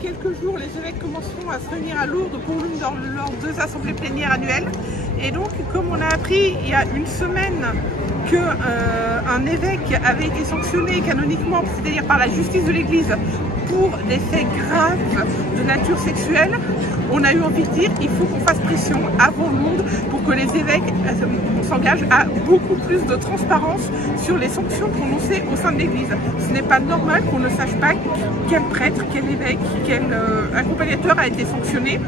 quelques jours, les évêques commenceront à se réunir à Lourdes pour l'une de leurs 2 assemblées plénières annuelles. Et donc, comme on a appris il y a une semaine qu'un évêque avait été sanctionné canoniquement, c'est-à-dire par la justice de l'Église, pour des faits graves de nature sexuelle, on a eu envie de dire qu'il faut qu'on fasse pression avant le monde pour que les évêques s'engagent à beaucoup plus de transparence sur les sanctions prononcées au sein de l'Église. Ce n'est pas normal qu'on ne sache pas quel prêtre, quel évêque, quel accompagnateur a été sanctionné,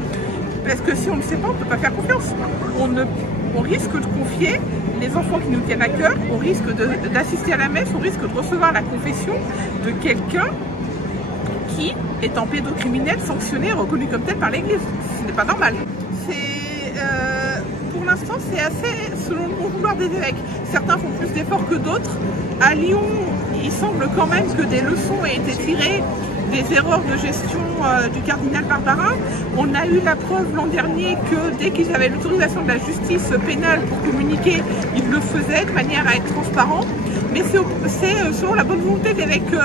parce que si on ne sait pas, on ne peut pas faire confiance. On risque de confier les enfants qui nous tiennent à cœur, on risque d'assister à la messe, on risque de recevoir la confession de quelqu'un qui est en pédocriminel sanctionné, reconnu comme tel par l'Église. Ce n'est pas normal. Pour l'instant, c'est assez selon le bon vouloir des évêques. Certains font plus d'efforts que d'autres. À Lyon, il semble quand même que des leçons aient été tirées des erreurs de gestion du cardinal Barbarin. On a eu la preuve l'an dernier que dès qu'ils avaient l'autorisation de la justice pénale pour communiquer, ils le faisaient de manière à être transparents. Mais c'est selon la bonne volonté des évêques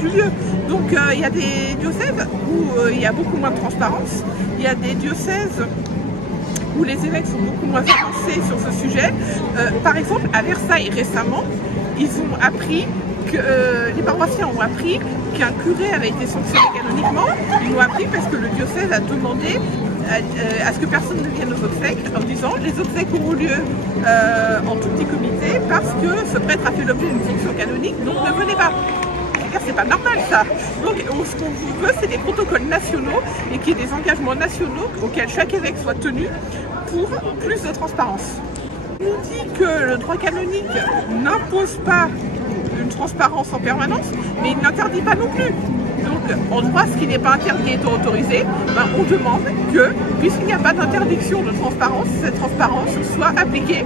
du lieu. Donc il y a des diocèses où il y a beaucoup moins de transparence. Il y a des diocèses où les évêques sont beaucoup moins avancés sur ce sujet. Par exemple, à Versailles récemment, ils ont appris que les paroissiens ont appris qu'un curé avait été sanctionné canoniquement. Ils l'ont appris parce que le diocèse a demandé à ce que personne ne vienne aux obsèques en disant les obsèques auront lieu en tout petit comité parce que ce prêtre a fait l'objet d'une sanction canonique, donc ne venez pas. C'est pas normal ça. Donc ce qu'on veut, c'est des protocoles nationaux et qu'il y ait des engagements nationaux auxquels chaque évêque soit tenu pour plus de transparence. On nous dit que le droit canonique n'impose pas une transparence en permanence, mais il n'interdit pas non plus. Donc en droit, ce qui n'est pas interdit étant autorisé, on demande que, puisqu'il n'y a pas d'interdiction de transparence, cette transparence soit appliquée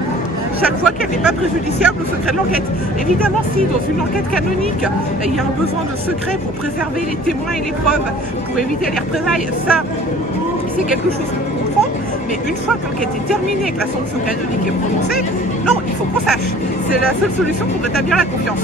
chaque fois qu'elle n'est pas préjudiciable au secret de l'enquête. Évidemment, si dans une enquête canonique, il y a un besoin de secret pour préserver les témoins et les preuves, pour éviter les représailles, ça, c'est quelque chose qu'on comprend. Mais une fois que l'enquête est terminée et que la sanction canonique est prononcée, non, il faut qu'on sache. C'est la seule solution pour rétablir la confiance.